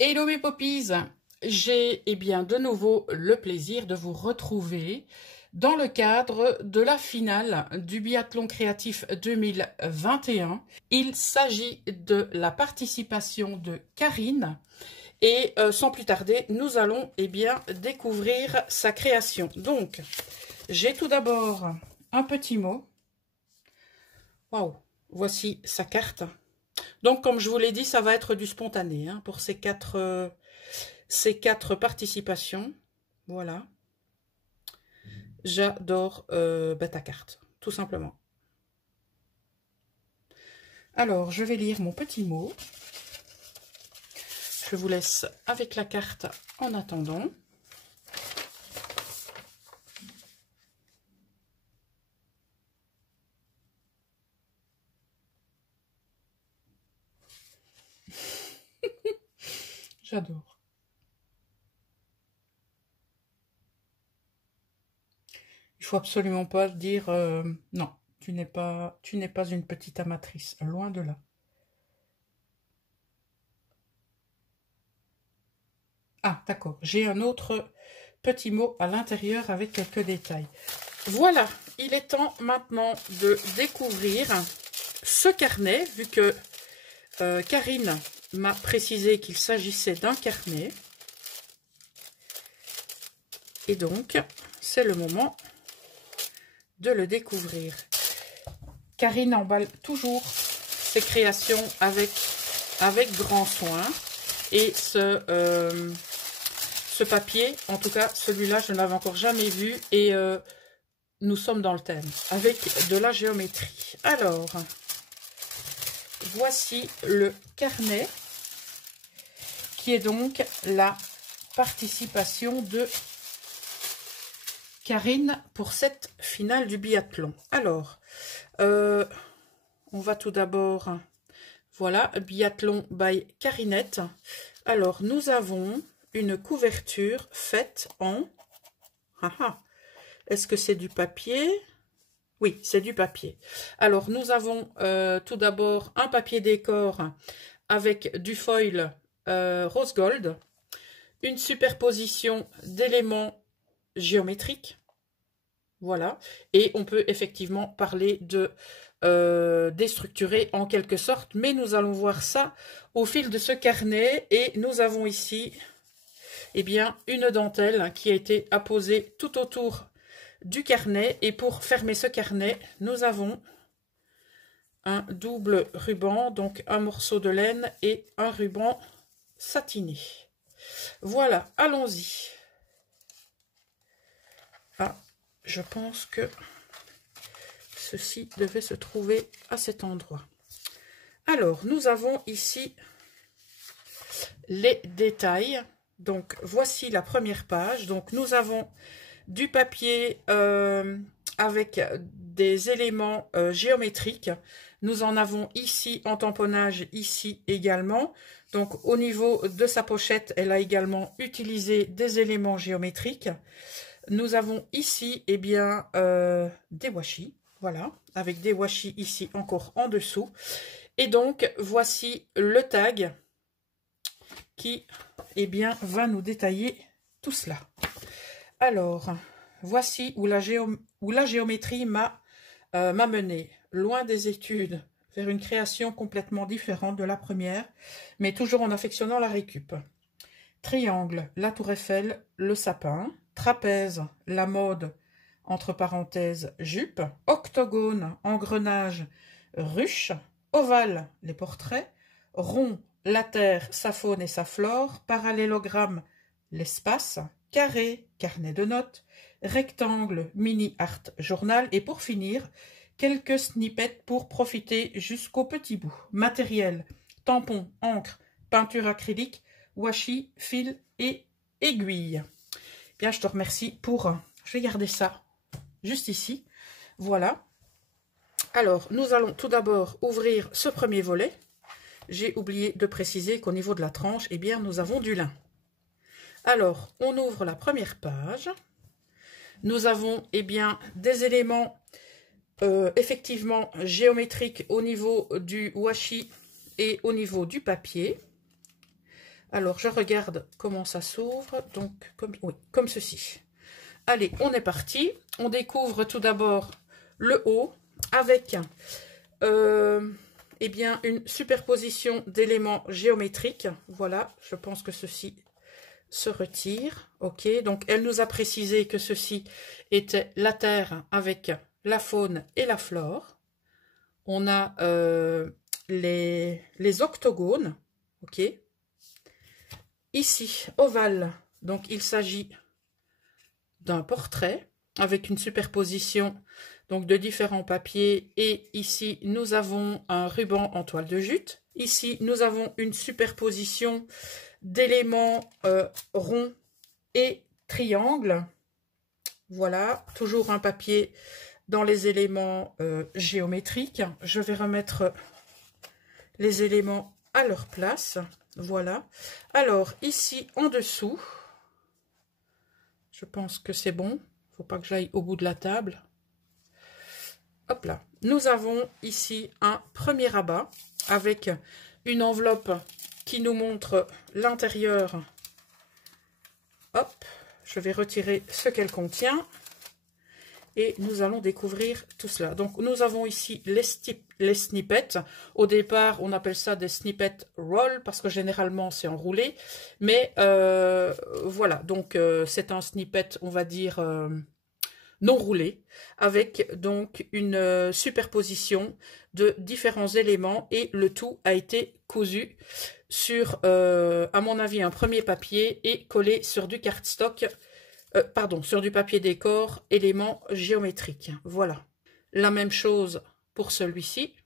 Hello mes poppies, j'ai bien de nouveau le plaisir de vous retrouver dans le cadre de la finale du biathlon créatif 2021. Il s'agit de la participation de Karine et sans plus tarder, nous allons découvrir sa création. Donc, j'ai tout d'abord un petit mot. Waouh, voici sa carte. Donc, comme je vous l'ai dit, ça va être du spontané hein, pour ces quatre participations. Voilà. J'adore ta carte, tout simplement. Alors, je vais lire mon petit mot. Je vous laisse avec la carte en attendant. J'adore. Il faut absolument pas dire non, tu n'es pas une petite amatrice, loin de là. Ah, d'accord. J'ai un autre petit mot à l'intérieur avec quelques détails. Voilà, il est temps maintenant de découvrir ce carnet, vu que Karine m'a précisé qu'il s'agissait d'un carnet. Et donc, c'est le moment de le découvrir. Karine emballe toujours ses créations avec grand soin. Et ce papier, en tout cas, celui-là, je ne l'avais encore jamais vu. Et nous sommes dans le thème, avec de la géométrie. Alors, voici le carnet, qui est donc la participation de Karine pour cette finale du biathlon. Alors, on va tout d'abord, voilà, biathlon by Karinette. Alors, nous avons une couverture faite en... Est-ce que c'est du papier? Oui, c'est du papier. Alors, nous avons tout d'abord un papier décor avec du foil rose gold, une superposition d'éléments géométriques. Voilà, et on peut effectivement parler de déstructurer en quelque sorte, mais nous allons voir ça au fil de ce carnet. Et nous avons ici une dentelle qui a été apposée tout autour du carnet. Et pour fermer ce carnet, nous avons un double ruban, donc un morceau de laine et un ruban satiné. Voilà, allons-y. Ah, je pense que ceci devait se trouver à cet endroit. Alors, nous avons ici les détails. Donc, voici la première page. Donc, nous avons du papier avec des éléments géométriques. Nous en avons ici en tamponnage, ici également. Donc, au niveau de sa pochette, elle a également utilisé des éléments géométriques. Nous avons ici, des washi, voilà, avec des washi ici encore en dessous. Et donc, voici le tag qui, va nous détailler tout cela. Alors, voici où la géométrie m'a mené, loin des études, vers une création complètement différente de la première, mais toujours en affectionnant la récup. Triangle, la tour Eiffel, le sapin. Trapèze, la mode, entre parenthèses, jupe. Octogone, engrenage, ruche. Ovale, les portraits. Rond, la terre, sa faune et sa flore. Parallélogramme, l'espace. Carré, carnet de notes. Rectangle, mini art journal. Et pour finir, quelques snippets pour profiter jusqu'au petit bout. Matériel, tampon, encre, peinture acrylique, washi, fil et aiguille. Bien, je te remercie pour... Je vais garder ça juste ici. Voilà. Alors, nous allons tout d'abord ouvrir ce premier volet. J'ai oublié de préciser qu'au niveau de la tranche, nous avons du lin. Alors, on ouvre la première page. Nous avons, des éléments effectivement géométriques au niveau du washi et au niveau du papier. Alors, je regarde comment ça s'ouvre. Donc, oui, comme ceci. Allez, on est parti. On découvre tout d'abord le haut avec eh bien, une superposition d'éléments géométriques. Voilà, je pense que ceci se retire. Ok, donc elle nous a précisé que ceci était la Terre avec la faune et la flore. On a les octogones. Ok. Ici, ovale. Donc il s'agit d'un portrait avec une superposition donc de différents papiers, et ici nous avons un ruban en toile de jute. Ici nous avons une superposition d'éléments ronds et triangles. Voilà, toujours un papier dans les éléments géométriques. Je vais remettre les éléments à leur place. Voilà. Alors ici en dessous, je pense que c'est bon. Il ne faut pas que j'aille au bout de la table. Hop là. Nous avons ici un premier rabat avec une enveloppe qui nous montre l'intérieur. Hop, je vais retirer ce qu'elle contient et nous allons découvrir tout cela. Donc nous avons ici les snippets. Au départ, on appelle ça des snippets roll parce que généralement c'est enroulé. Mais voilà, donc c'est un snippet, on va dire non roulé, avec donc une superposition de différents éléments, et le tout a été cousu sur, à mon avis, un premier papier et collé sur du cardstock, pardon, sur du papier décor, éléments géométriques. Voilà. La même chose pour celui-ci.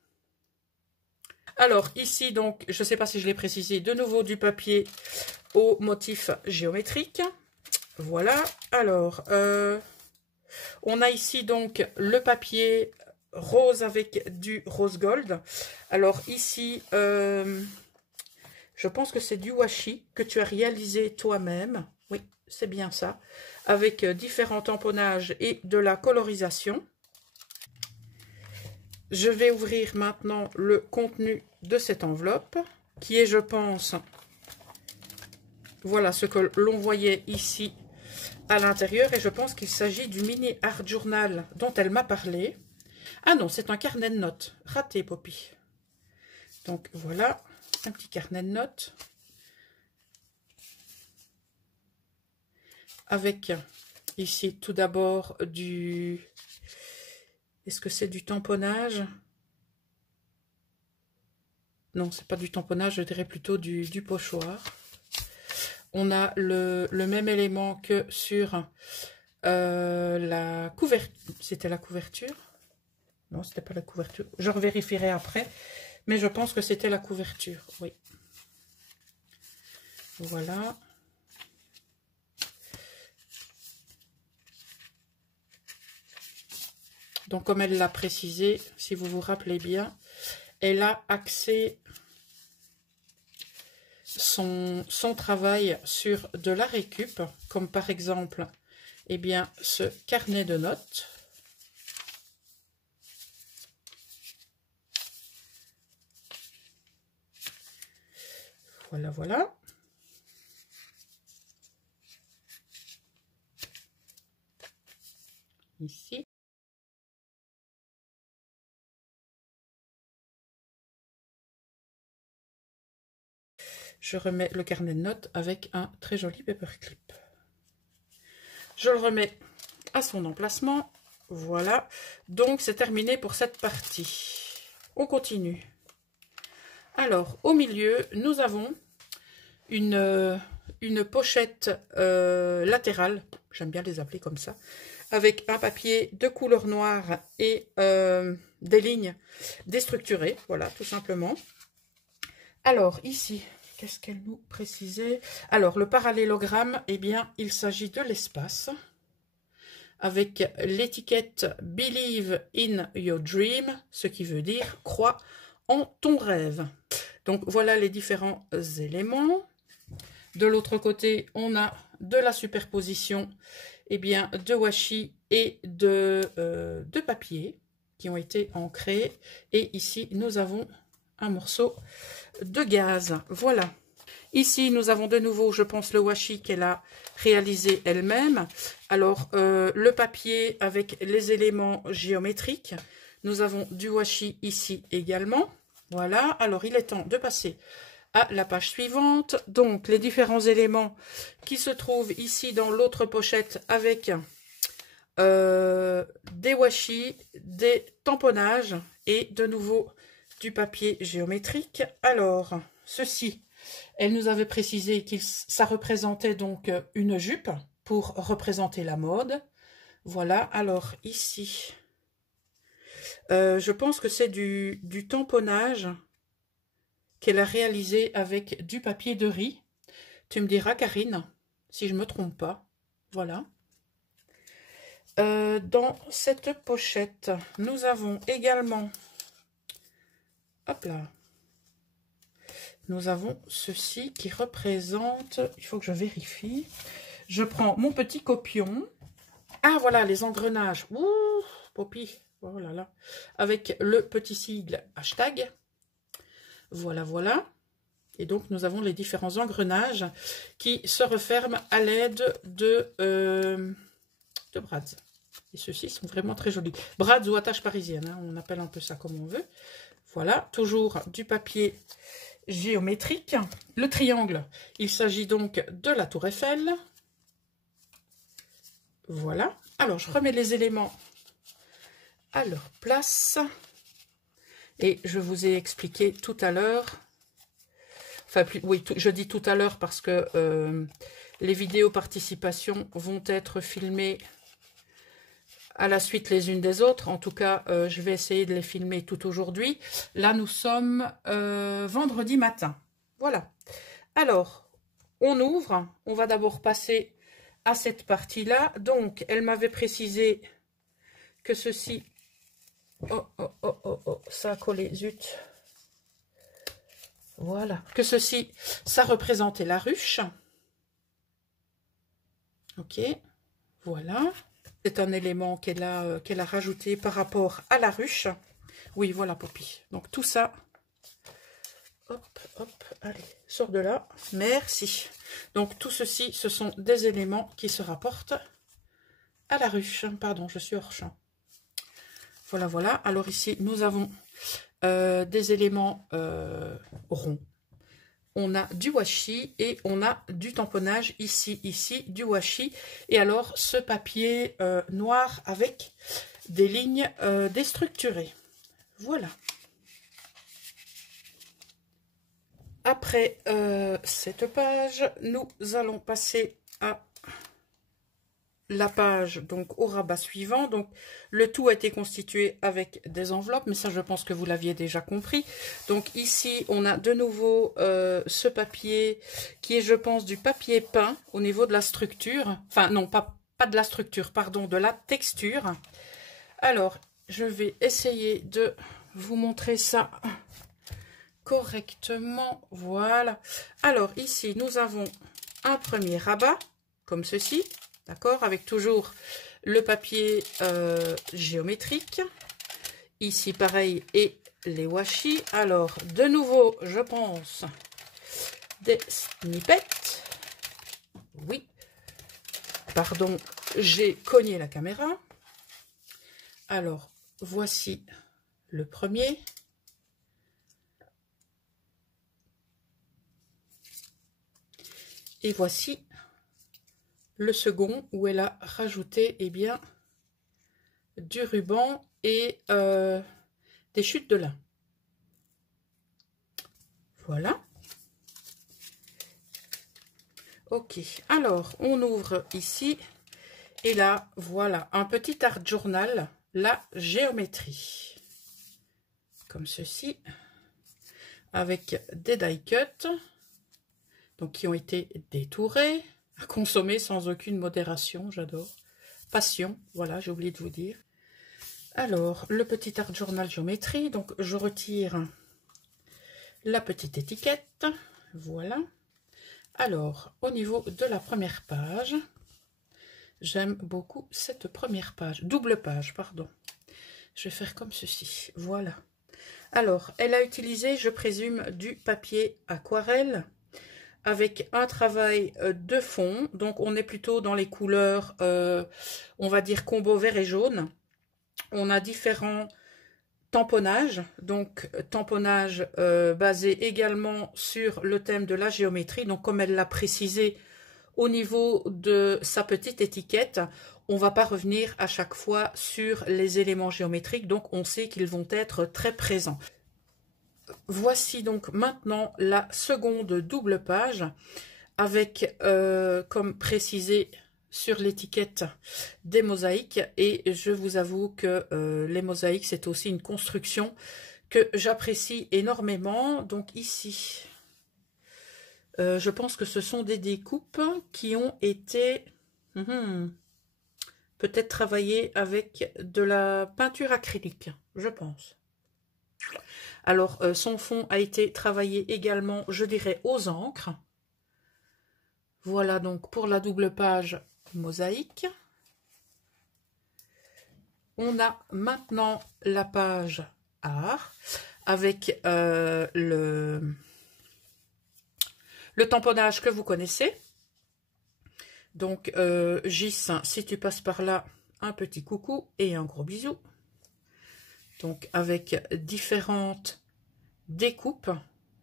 Alors ici, donc, je ne sais pas si je l'ai précisé, de nouveau du papier au motif géométrique. Voilà. Alors, on a ici donc le papier rose avec du rose gold. Alors ici, je pense que c'est du washi que tu as réalisé toi-même. Oui, c'est bien ça. Avec différents tamponnages et de la colorisation. Je vais ouvrir maintenant le contenu de cette enveloppe, qui est, je pense, voilà ce que l'on voyait ici à l'intérieur, et je pense qu'il s'agit du mini art journal dont elle m'a parlé. Ah non, c'est un carnet de notes. Raté, Poppy. Donc voilà, un petit carnet de notes. Avec ici tout d'abord du... Est-ce que c'est du tamponnage? Non, c'est pas du tamponnage, je dirais plutôt du pochoir. On a le même élément que sur la couverture. C'était la couverture? Non, c'était pas la couverture. Je revérifierai après, mais je pense que c'était la couverture. Oui. Voilà. Donc, comme elle l'a précisé, si vous vous rappelez bien, elle a axé son travail sur de la récup, comme par exemple, eh bien, ce carnet de notes. Voilà, voilà. Ici. Je remets le carnet de notes avec un très joli paperclip. Je le remets à son emplacement. Voilà. Donc, c'est terminé pour cette partie. On continue. Alors, au milieu, nous avons une pochette latérale. J'aime bien les appeler comme ça. Avec un papier de couleur noire et des lignes déstructurées. Voilà, tout simplement. Alors, ici... Qu'est-ce qu'elle nous précisait? Alors, le parallélogramme, eh bien, il s'agit de l'espace avec l'étiquette « Believe in your dream », ce qui veut dire « crois en ton rêve ». Donc, voilà les différents éléments. De l'autre côté, on a de la superposition eh bien, de washi et de papier qui ont été ancrés. Et ici, nous avons un morceau de gaz. Voilà. Ici, nous avons de nouveau, je pense, le washi qu'elle a réalisé elle-même. Alors, le papier avec les éléments géométriques. Nous avons du washi ici également. Voilà, alors il est temps de passer à la page suivante. Donc, les différents éléments qui se trouvent ici dans l'autre pochette avec des washi, des tamponnages et de nouveau du papier géométrique. Alors, ceci, elle nous avait précisé que ça représentait donc une jupe pour représenter la mode. Voilà, alors ici, je pense que c'est du tamponnage qu'elle a réalisé avec du papier de riz. Tu me diras, Karine, si je ne me trompe pas. Voilà. Dans cette pochette, nous avons également, hop là, nous avons ceci qui représente, il faut que je vérifie, je prends mon petit copion, ah voilà les engrenages, ouh, Poppy, oh là là, avec le petit sigle hashtag, voilà, voilà, et donc nous avons les différents engrenages qui se referment à l'aide de brads. Et ceux-ci sont vraiment très jolis. Brads ou attache parisienne, hein, on appelle un peu ça comme on veut. Voilà, toujours du papier géométrique. Le triangle, il s'agit donc de la tour Eiffel. Voilà. Alors, je remets les éléments à leur place. Et je vous ai expliqué tout à l'heure. Enfin, oui, je dis tout à l'heure parce que les vidéos participation vont être filmées à la suite les unes des autres. En tout cas, je vais essayer de les filmer tout aujourd'hui. Là, nous sommes vendredi matin. Voilà. Alors, on ouvre. On va d'abord passer à cette partie-là. Donc, elle m'avait précisé que ceci... Oh, oh, oh, oh, oh, ça a collé, zut. Voilà. Que ceci, ça représentait la ruche. Ok. Voilà. C'est un élément qu'elle a rajouté par rapport à la ruche. Oui, voilà, Poppy. Donc, tout ça. Hop, hop, allez, sors de là. Merci. Donc, tout ceci, ce sont des éléments qui se rapportent à la ruche. Pardon, je suis hors champ. Voilà, voilà. Alors, ici, nous avons des éléments ronds. On a du washi et on a du tamponnage ici, du washi. Et alors, ce papier noir avec des lignes déstructurées. Voilà. Après cette page, nous allons passer à la page, donc au rabat suivant. Donc le tout a été constitué avec des enveloppes, mais ça je pense que vous l'aviez déjà compris. Donc ici on a de nouveau ce papier qui est, je pense, du papier peint au niveau de la structure, enfin non, pas de la structure, pardon, de la texture. Alors je vais essayer de vous montrer ça correctement. Voilà. Alors ici nous avons un premier rabat comme ceci. D'accord, avec toujours le papier géométrique. Ici, pareil, et les washi. Alors, de nouveau, je pense, des snippets. Oui. Pardon, j'ai cogné la caméra. Alors, voici le premier. Et voici le second où elle a rajouté bien du ruban et des chutes de lin. Voilà. Ok, alors on ouvre ici et là voilà un petit art journal, la géométrie, comme ceci, avec des die cuts donc qui ont été détourés, à consommer sans aucune modération, j'adore. Passion, voilà, j'ai oublié de vous dire. Alors, le petit art journal géométrie, donc je retire la petite étiquette, voilà. Alors, au niveau de la première page, j'aime beaucoup cette première page, double page, pardon. Je vais faire comme ceci, voilà. Alors, elle a utilisé, je présume, du papier aquarelle avec un travail de fond. Donc on est plutôt dans les couleurs, on va dire combo vert et jaune. On a différents tamponnages, donc tamponnage basé également sur le thème de la géométrie. Donc comme elle l'a précisé au niveau de sa petite étiquette, on ne va pas revenir à chaque fois sur les éléments géométriques, donc on sait qu'ils vont être très présents. Voici donc maintenant la seconde double page avec, comme précisé sur l'étiquette, des mosaïques. Et je vous avoue que les mosaïques, c'est aussi une construction que j'apprécie énormément. Donc ici, je pense que ce sont des découpes qui ont été peut-être travaillées avec de la peinture acrylique, je pense. Alors, son fond a été travaillé également, je dirais, aux encres. Voilà donc pour la double page mosaïque. On a maintenant la page art avec le tamponnage que vous connaissez. Donc, Gis, si tu passes par là, un petit coucou et un gros bisou. Donc, avec différentes découpes,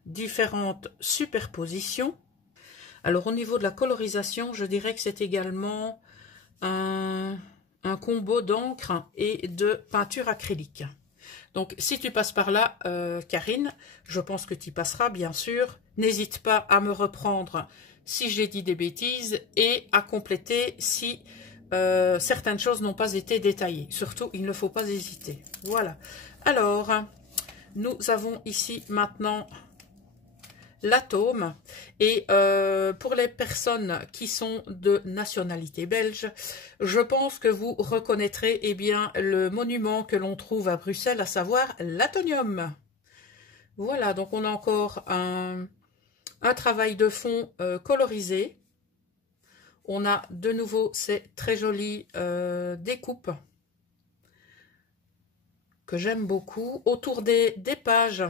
différentes superpositions. Alors, au niveau de la colorisation, je dirais que c'est également un combo d'encre et de peinture acrylique. Donc, si tu passes par là, Karine, je pense que tu y passeras, bien sûr. N'hésite pas à me reprendre si j'ai dit des bêtises et à compléter si certaines choses n'ont pas été détaillées. Surtout, il ne faut pas hésiter. Voilà. Alors, nous avons ici maintenant l'atome. Et pour les personnes qui sont de nationalité belge, je pense que vous reconnaîtrez bien le monument que l'on trouve à Bruxelles, à savoir l'Atonium. Voilà, donc on a encore un travail de fond colorisé. On a de nouveau ces très jolies découpes que j'aime beaucoup. Autour des pages,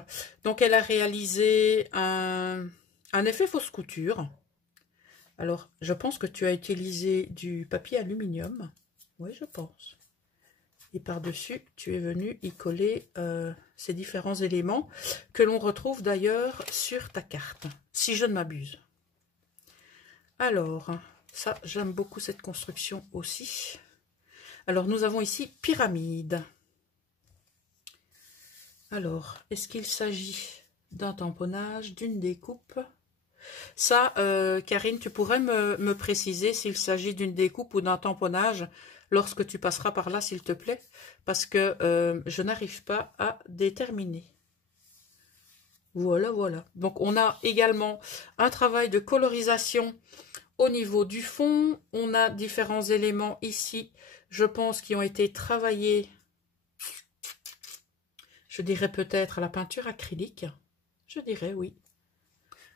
donc elle a réalisé un effet fausse couture. Alors, je pense que tu as utilisé du papier aluminium. Oui, je pense. Et par-dessus, tu es venu y coller ces différents éléments que l'on retrouve d'ailleurs sur ta carte, si je ne m'abuse. Alors, ça, j'aime beaucoup cette construction aussi. Alors, nous avons ici pyramide. Alors, est-ce qu'il s'agit d'un tamponnage, d'une découpe? Ça, Karine, tu pourrais me préciser s'il s'agit d'une découpe ou d'un tamponnage lorsque tu passeras par là, s'il te plaît, parce que je n'arrive pas à déterminer. Voilà, voilà. Donc, on a également un travail de colorisation au niveau du fond. On a différents éléments ici, je pense, qui ont été travaillés. Je dirais peut-être à la peinture acrylique. Je dirais oui.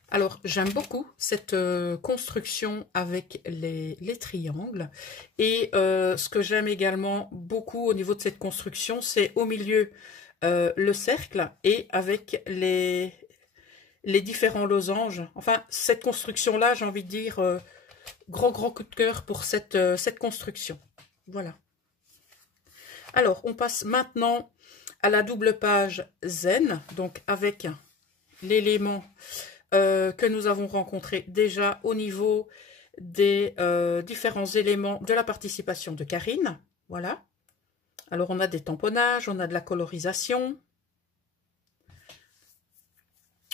Alors, j'aime beaucoup cette construction avec les triangles. Et ce que j'aime également beaucoup au niveau de cette construction, c'est au milieu le cercle et avec les différents losanges. Enfin, cette construction-là, j'ai envie de dire, gros coup de cœur pour cette construction. Voilà. Alors, on passe maintenant à la double page Zen, donc avec l'élément que nous avons rencontré déjà au niveau des différents éléments de la participation de Karine. Voilà. Alors, on a des tamponnages, on a de la colorisation.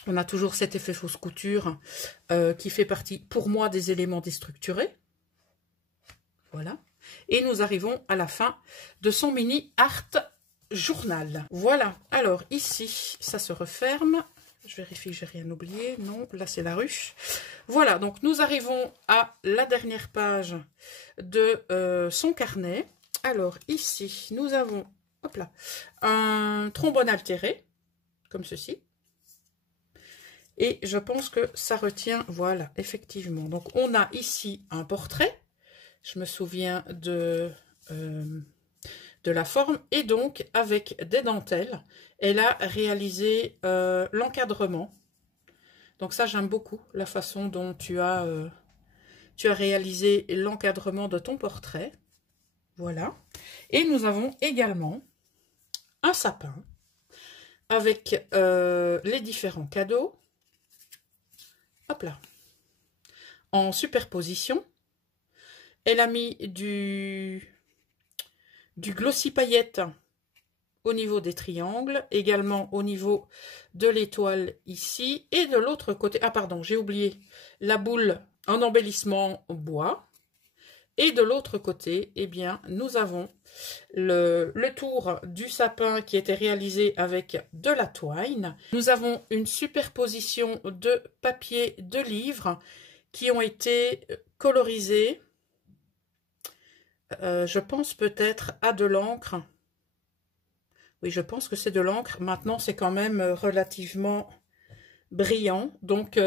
On a toujours cet effet fausse couture qui fait partie, pour moi, des éléments déstructurés. Voilà. Et nous arrivons à la fin de son mini art journal. Voilà. Alors, ici, ça se referme. Je vérifie que j'ai rien oublié. Non, là, c'est la ruche. Voilà. Donc, nous arrivons à la dernière page de son carnet. Alors, ici, nous avons, hop là, un trombone altéré, comme ceci. Et je pense que ça retient, voilà, effectivement. Donc, on a ici un portrait. Je me souviens de la forme. Et donc, avec des dentelles, elle a réalisé l'encadrement Donc ça, j'aime beaucoup la façon dont tu as réalisé l'encadrement de ton portrait. Voilà. Et nous avons également un sapin avec les différents cadeaux. Hop là. En superposition. Elle a mis du glossy paillette au niveau des triangles, également au niveau de l'étoile ici, et de l'autre côté, ah pardon, j'ai oublié, la boule en embellissement bois, et de l'autre côté, eh bien, nous avons le tour du sapin qui était réalisé avec de la twine. Nous avons une superposition de papier de livres qui ont été colorisés, je pense peut-être à de l'encre. Oui, je pense que c'est de l'encre. Maintenant, c'est quand même relativement brillant. Donc,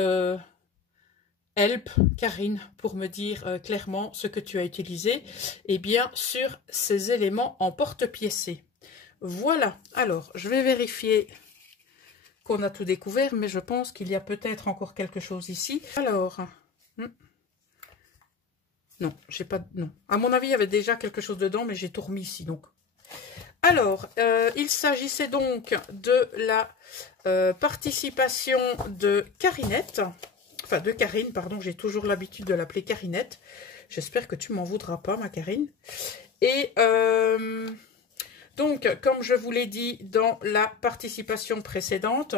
help, Karine, pour me dire clairement ce que tu as utilisé. Et bien sur ces éléments en porte-piécé. Voilà. Alors, je vais vérifier qu'on a tout découvert, mais je pense qu'il y a peut-être encore quelque chose ici. Alors, non, j'ai pas... Non. À mon avis, il y avait déjà quelque chose dedans, mais j'ai tout remis ici, donc... Alors, il s'agissait donc de la participation de Karinette, enfin de Karine, pardon, j'ai toujours l'habitude de l'appeler Karinette. J'espère que tu m'en voudras pas, ma Karine. Et donc, comme je vous l'ai dit dans la participation précédente,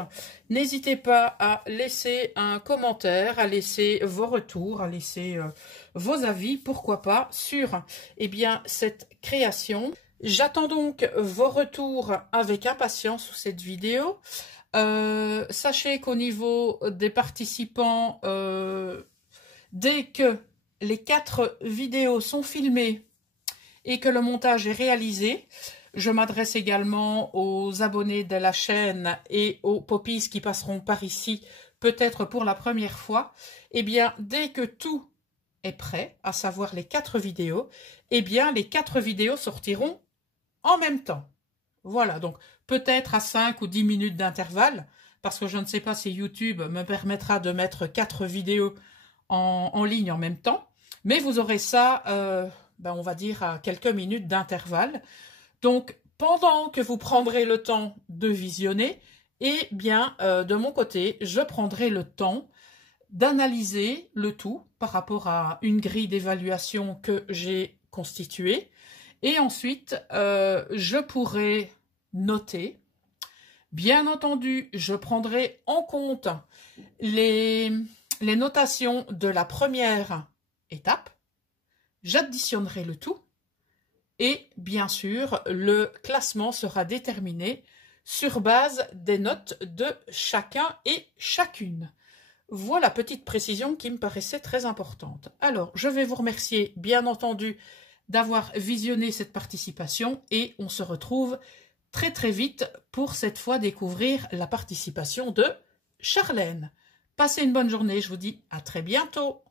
n'hésitez pas à laisser un commentaire, à laisser vos retours, à laisser vos avis, pourquoi pas, sur cette création. J'attends donc vos retours avec impatience sous cette vidéo. Sachez qu'au niveau des participants, dès que les 4 vidéos sont filmées et que le montage est réalisé, je m'adresse également aux abonnés de la chaîne et aux poppies qui passeront par ici, peut-être pour la première fois. Eh bien, dès que tout est prêt, à savoir les 4 vidéos, eh bien, les 4 vidéos sortiront en même temps. Voilà, donc peut-être à 5 ou 10 minutes d'intervalle, parce que je ne sais pas si YouTube me permettra de mettre 4 vidéos en ligne en même temps, mais vous aurez ça, on va dire, à quelques minutes d'intervalle. Donc, pendant que vous prendrez le temps de visionner, eh bien, de mon côté, je prendrai le temps d'analyser le tout par rapport à une grille d'évaluation que j'ai constituée. Et ensuite, je pourrai noter. Bien entendu, je prendrai en compte les notations de la première étape. J'additionnerai le tout. Et bien sûr, le classement sera déterminé sur base des notes de chacun et chacune. Voilà, petite précision qui me paraissait très importante. Alors, je vais vous remercier, bien entendu, d'avoir visionné cette participation et on se retrouve très très vite pour cette fois découvrir la participation de Charlène. Passez une bonne journée, je vous dis à très bientôt.